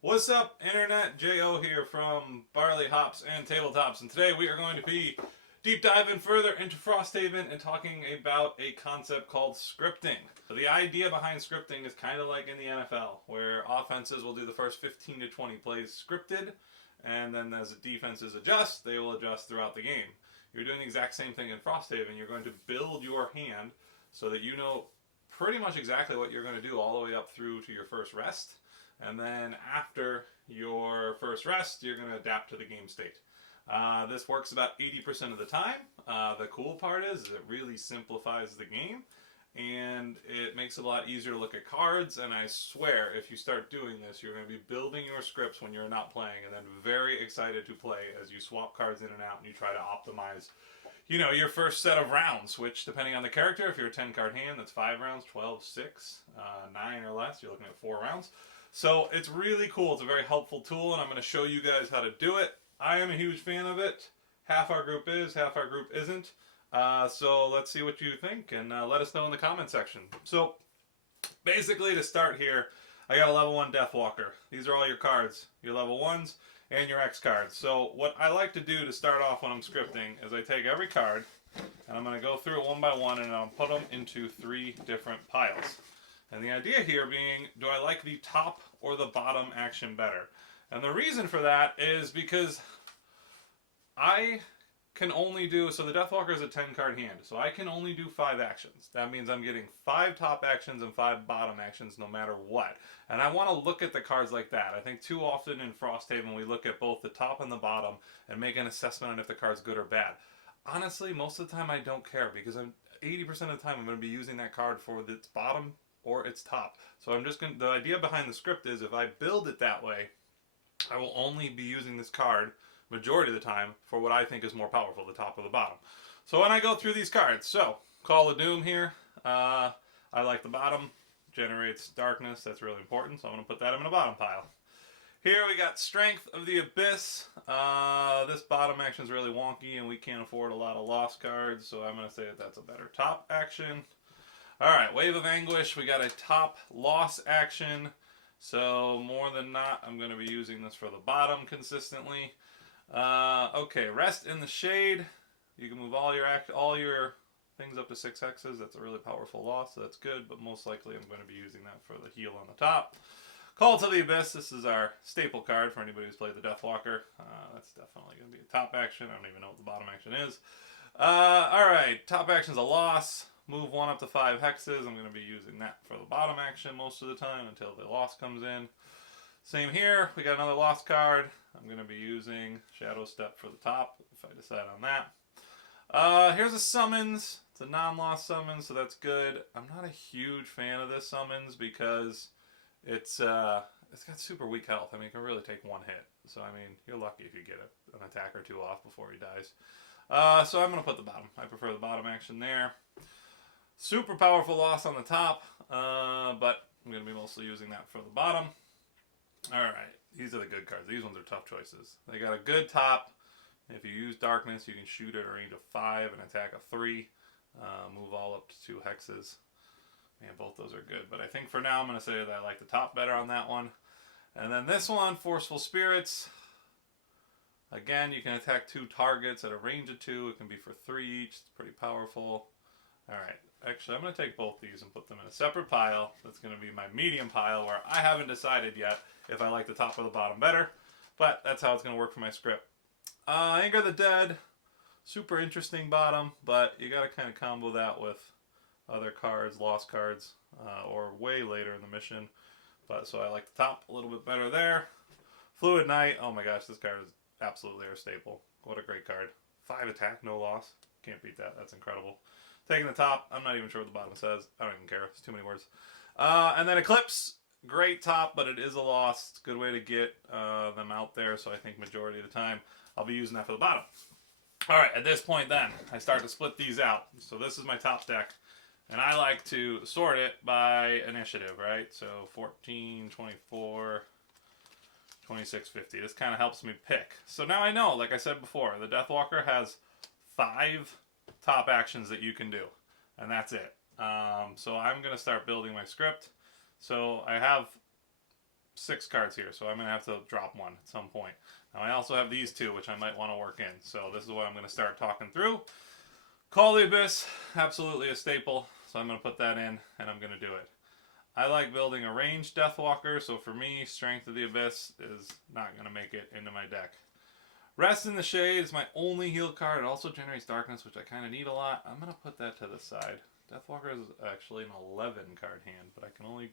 What's up, Internet? J.O. here from Barley Hops and Tabletops, and today we are going to be deep diving further into Frosthaven and talking about a concept called scripting. So the idea behind scripting is kind of like in the NFL, where offenses will do the first 15 to 20 plays scripted, and then as the defenses adjust, they will adjust throughout the game. You're doing the exact same thing in Frosthaven. You're going to build your hand so that you know pretty much exactly what you're going to do all the way up through to your first rest. And then after your first rest, you're going to adapt to the game state. This works about 80% of the time. The cool part is it really simplifies the game and it makes it a lot easier to look at cards. And I swear, if you start doing this, you're going to be building your scripts when you're not playing and then very excited to play as you swap cards in and out and you try to optimize your first set of rounds, which depending on the character, if you're a 10 card hand, that's 5 rounds, 12, 6, 9 or less, you're looking at 4 rounds. So it's really cool. It's a very helpful tool, and I'm going to show you guys how to do it. I am a huge fan of it. Half our group is, half our group isn't. So let's see what you think, and let us know in the comment section. So basically, to start here, I got a level 1 Deathwalker. These are all your cards, your level 1s and your X cards. So what I like to do to start off when I'm scripting is I take every card, and I'm going to go through it one by one, and I'll put them into 3 different piles. And the idea here being, do I like the top or the bottom action better? And the reason for that is because I can only do, so the Deathwalker is a 10 card hand, so I can only do 5 actions. That means I'm getting 5 top actions and 5 bottom actions no matter what. And I want to look at the cards like that. I think too often in Frosthaven we look at both the top and the bottom and make an assessment on if the card's good or bad. Honestly, most of the time I don't care because 80% of the time I'm going to be using that card for its bottom or its top. So I'm just going to, the idea behind the script is if I build it that way, I will only be using this card majority of the time for what I think is more powerful, the top or the bottom. So when I go through these cards, so Call of Doom here, I like the bottom, generates darkness, that's really important, so I'm going to put that in the bottom pile. Here we got Strength of the Abyss. This bottom action is really wonky and we can't afford a lot of lost cards, so I'm going to say that that's a better top action. Alright, Wave of Anguish, we got a top loss action. So more than not, I'm going to be using this for the bottom consistently. Okay, Rest in the Shade. You can move all your things up to 6 hexes. That's a really powerful loss, so that's good, but most likely I'm going to be using that for the heal on the top. Call to the Abyss. This is our staple card for anybody who's played the Deathwalker. That's definitely going to be a top action. I don't even know what the bottom action is. Alright, top action is a loss. Move 1 up to 5 hexes. I'm going to be using that for the bottom action most of the time until the loss comes in. Same here. We got another lost card. I'm going to be using Shadow Step for the top if I decide on that. Here's a summons. It's a non-loss summon, so that's good. I'm not a huge fan of this summons because it's got super weak health. I mean, it can really take 1 hit. So, I mean, you're lucky if you get an attack or 2 off before he dies. So I'm going to put the bottom. I prefer the bottom action there. Super powerful loss on the top, but I'm going to be mostly using that for the bottom. Alright, these are the good cards. These ones are tough choices. They got a good top. If you use Darkness, you can shoot at a range of 5 and attack a 3. Move all up to 2 hexes. Man, both those are good. But I think for now I'm going to say that I like the top better on that one. And then this one, Forceful Spirits. Again, you can attack 2 targets at a range of 2. It can be for 3 each. It's pretty powerful. Alright, actually I'm going to take both these and put them in a separate pile. That's going to be my medium pile where I haven't decided yet if I like the top or the bottom better. But that's how it's going to work for my script. Anger the Dead. Super interesting bottom, but you got to kind of combo that with other cards, lost cards, or way later in the mission. But so I like the top a little bit better there. Fluid Knight. Oh my gosh, this card is absolutely our staple. What a great card. 5 attack, no loss. Can't beat that. That's incredible. Taking the top. I'm not even sure what the bottom says. I don't even care. It's too many words. And then Eclipse. Great top, but it is a loss. It's a good way to get them out there. So I think majority of the time I'll be using that for the bottom. Alright, at this point then, I start to split these out. So this is my top deck. And I like to sort it by initiative, right? So 14, 24, 26, 50. This kind of helps me pick. So now I know, like I said before, the Deathwalker has 5 top actions that you can do, and that's it. So I'm going to start building my script. So I have 6 cards here, so I'm going to have to drop one at some point. Now I also have these two, which I might want to work in. So this is what I'm going to start talking through. Call of the Abyss, absolutely a staple. So I'm going to put that in, and I'm going to do it. I like building a ranged Deathwalker, so for me, Strength of the Abyss is not going to make it into my deck. Rest in the Shade is my only heal card. It also generates darkness, which I kind of need a lot. I'm going to put that to the side. Deathwalker is actually an 11 card hand, but I can only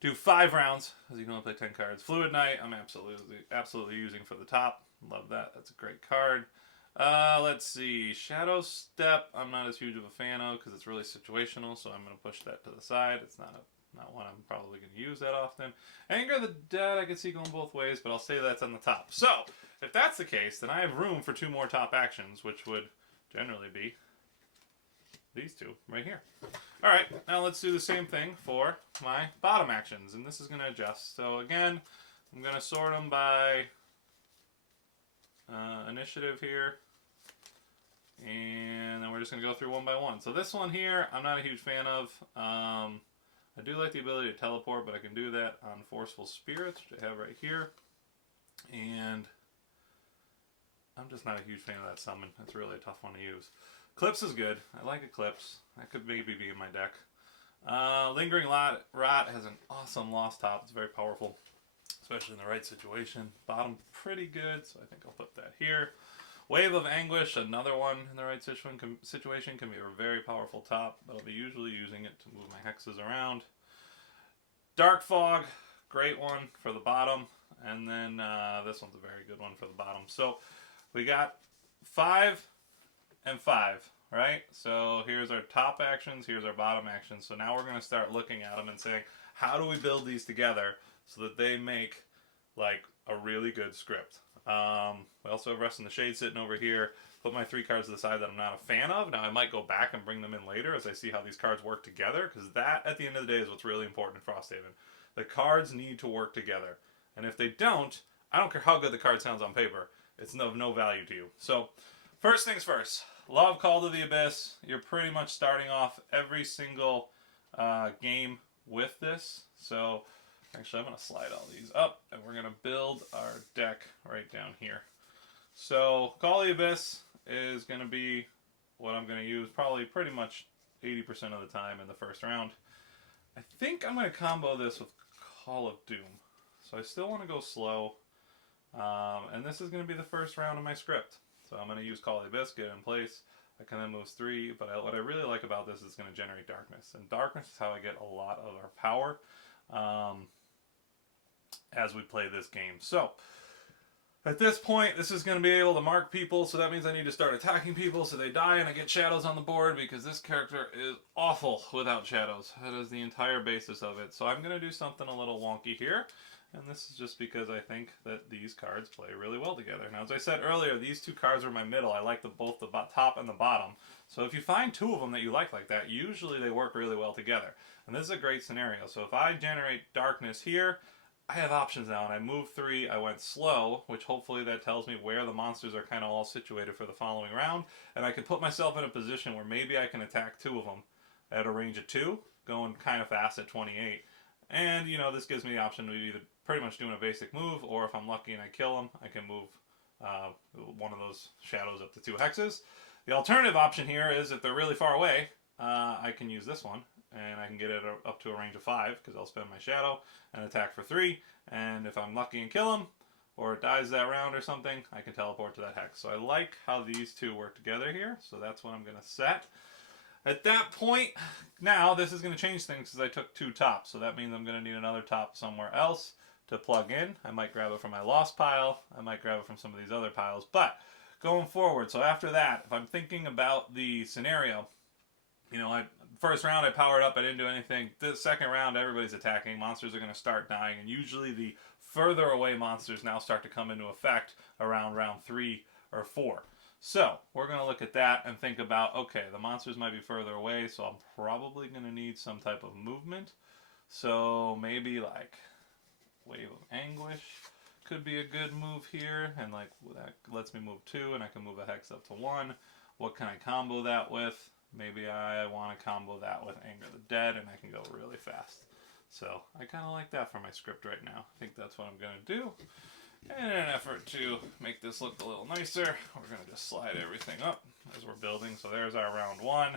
do 5 rounds, because you can only play 10 cards. Fluid Knight, I'm absolutely using for the top. Love that. That's a great card. Let's see. Shadow Step, I'm not as huge of a fan of, because it's really situational, so I'm going to push that to the side. It's not one I'm probably going to use that often. Anger of the Dead, I can see going both ways, but I'll say that's on the top. So, if that's the case, then I have room for 2 more top actions, which would generally be these two right here. Alright, now let's do the same thing for my bottom actions, and this is going to adjust. So again, I'm going to sort them by initiative here, and then we're just going to go through one by one. So this one here, I'm not a huge fan of. I do like the ability to teleport, but I can do that on Forceful Spirits, which I have right here. And I'm just not a huge fan of that summon. It's really a tough one to use. Eclipse is good. I like Eclipse. That could maybe be in my deck. Lingering Rot has an awesome lost top. It's very powerful, especially in the right situation. Bottom pretty good, so I think I'll put that here. Wave of Anguish, another one in the right situation, can be a very powerful top, but I'll be usually using it to move my hexes around. Dark Fog, great one for the bottom, and then this one's a very good one for the bottom. So we got 5 and 5, right? So here's our top actions, here's our bottom actions. So now we're going to start looking at them and saying, how do we build these together so that they make like a really good script? We also have Rest in the Shade sitting over here. Put my 3 cards to the side that I'm not a fan of. Now I might go back and bring them in later as I see how these cards work together, because that at the end of the day is what's really important in Frosthaven. The cards need to work together, and if they don't, I don't care how good the card sounds on paper, it's of no value to you. So first things first, love Call to the Abyss. You're pretty much starting off every single game with this. So actually, I'm going to slide all these up, and we're going to build our deck right down here. So, Call of the Abyss is going to be what I'm going to use probably pretty much 80% of the time in the first round. I think I'm going to combo this with Call of Doom. So I still want to go slow, and this is going to be the first round of my script. So I'm going to use Call of the Abyss, get it in place. I can then move 3, but what I really like about this is it's going to generate darkness. And darkness is how I get a lot of our power as we play this game. So at this point, this is going to be able to mark people, so that means I need to start attacking people so they die and I get shadows on the board, because this character is awful without shadows. That is the entire basis of it. So I'm going to do something a little wonky here, and this is just because I think that these cards play really well together. Now, as I said earlier, these 2 cards are my middle. I like both the top and the bottom. So if you find 2 of them that you like that, usually they work really well together. And this is a great scenario. So if I generate darkness here, I have options now, and I moved 3, I went slow, which hopefully that tells me where the monsters are kind of all situated for the following round, and I can put myself in a position where maybe I can attack 2 of them at a range of 2, going kind of fast at 28, and, you know, this gives me the option of either pretty much doing a basic move, or if I'm lucky and I kill them, I can move one of those shadows up to 2 hexes. The alternative option here is if they're really far away, I can use this one, and I can get it up to a range of 5, because I'll spend my shadow and attack for 3, and if I'm lucky and kill him, or it dies that round or something, I can teleport to that hex. So I like how these 2 work together here, so that's what I'm going to set. At that point, now this is going to change things because I took 2 tops, so that means I'm going to need another top somewhere else to plug in. I might grab it from my lost pile, I might grab it from some of these other piles, but going forward, so after that, if I'm thinking about the scenario, you know, first round I powered up, I didn't do anything. The second round, everybody's attacking. Monsters are going to start dying, and usually the further away monsters now start to come into effect around round 3 or 4. So we're going to look at that and think about, okay, the monsters might be further away, so I'm probably going to need some type of movement. So maybe like Wave of Anguish could be a good move here, and like that lets me move 2, and I can move a hex up to 1. What can I combo that with? Maybe I want to combo that with Anger of the Dead, and I can go really fast. So I kind of like that for my script right now. I think that's what I'm going to do. And in an effort to make this look a little nicer, we're going to just slide everything up as we're building. So there's our round 1.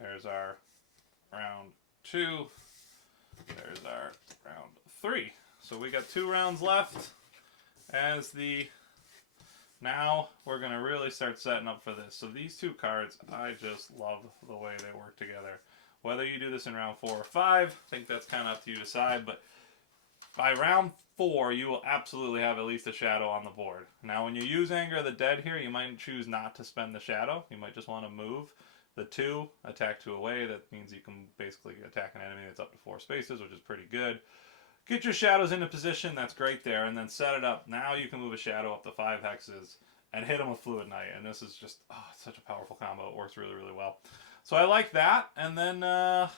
There's our round 2. There's our round 3. So we got 2 rounds left as the... Now we're going to really start setting up for this. So these 2 cards, I just love the way they work together. Whether you do this in round 4 or 5, I think that's kind of up to you to decide, but by round 4, you will absolutely have at least a shadow on the board. Now, when you use Anger of the Dead here, you might choose not to spend the shadow. You might just want to move the 2, attack 2 away. That means you can basically attack an enemy that's up to 4 spaces, which is pretty good. Get your shadows into position, that's great there, and then set it up. Now you can move a shadow up to 5 hexes and hit them with Fluid Knight, and this is just it's such a powerful combo. It works really, really well. So I like that, and then I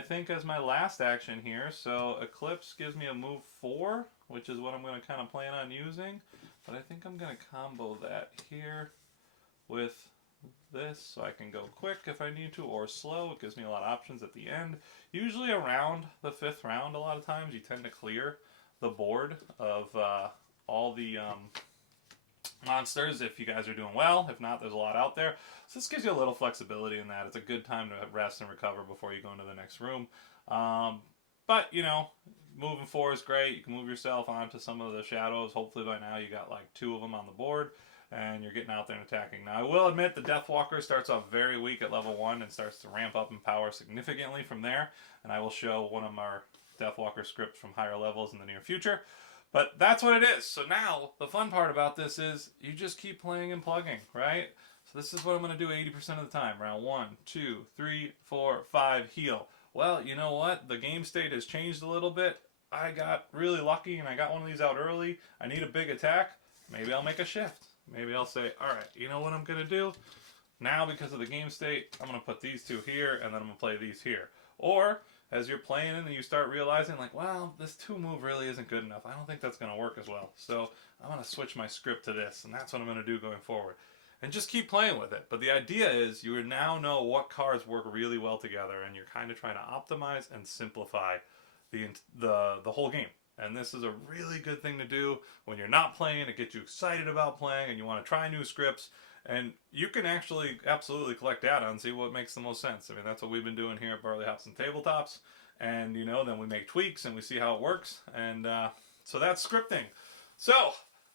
think as my last action here, so Eclipse gives me a move 4, which is what I'm going to kind of plan on using, but I think I'm going to combo that here with this, so I can go quick if I need to, or slow. It gives me a lot of options at the end. Usually around the 5th round, a lot of times, you tend to clear the board of all the monsters if you guys are doing well. If not, there's a lot out there. So this gives you a little flexibility in that. It's a good time to rest and recover before you go into the next room. But, you know, moving 4 is great. You can move yourself onto some of the shadows. Hopefully by now you got like 2 of them on the board, and you're getting out there and attacking. Now, I will admit the Deathwalker starts off very weak at level 1 and starts to ramp up in power significantly from there. And I will show one of our Deathwalker scripts from higher levels in the near future. But that's what it is. So now, the fun part about this is you just keep playing and plugging, right? So this is what I'm going to do 80% of the time. Round 1, 2, 3, 4, 5, heal. Well, you know what? The game state has changed a little bit. I got really lucky and I got one of these out early. I need a big attack. Maybe I'll make a shift. Maybe I'll say, all right, you know what I'm going to do? Now, because of the game state, I'm going to put these 2 here, and then I'm going to play these here. Or, as you're playing and you start realizing, like, well, this 2 move really isn't good enough. I don't think that's going to work as well. So I'm going to switch my script to this, and that's what I'm going to do going forward. And just keep playing with it. But the idea is you now know what cards work really well together, and you're kind of trying to optimize and simplify the whole game. And this is a really good thing to do when you're not playing. It gets you excited about playing and you want to try new scripts. And you can actually absolutely collect data and see what makes the most sense. I mean, that's what we've been doing here at Barley Hops and Tabletops. And, you know, then we make tweaks and we see how it works. And so that's scripting. So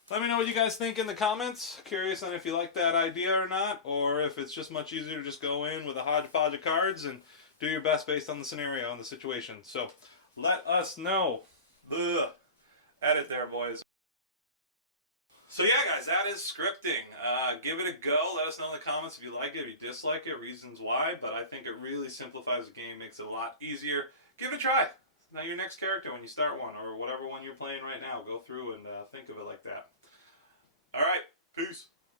let me know what you guys think in the comments. Curious on if you like that idea or not, or if it's just much easier to just go in with a hodgepodge of cards and do your best based on the scenario and the situation. So let us know. Ugh. Edit there, boys. So yeah, guys, that is scripting. Give it a go. Let us know in the comments if you like it, if you dislike it, reasons why. But I think it really simplifies the game, makes it a lot easier. Give it a try. Now your next character when you start one, or whatever one you're playing right now, go through and think of it like that. All right, peace.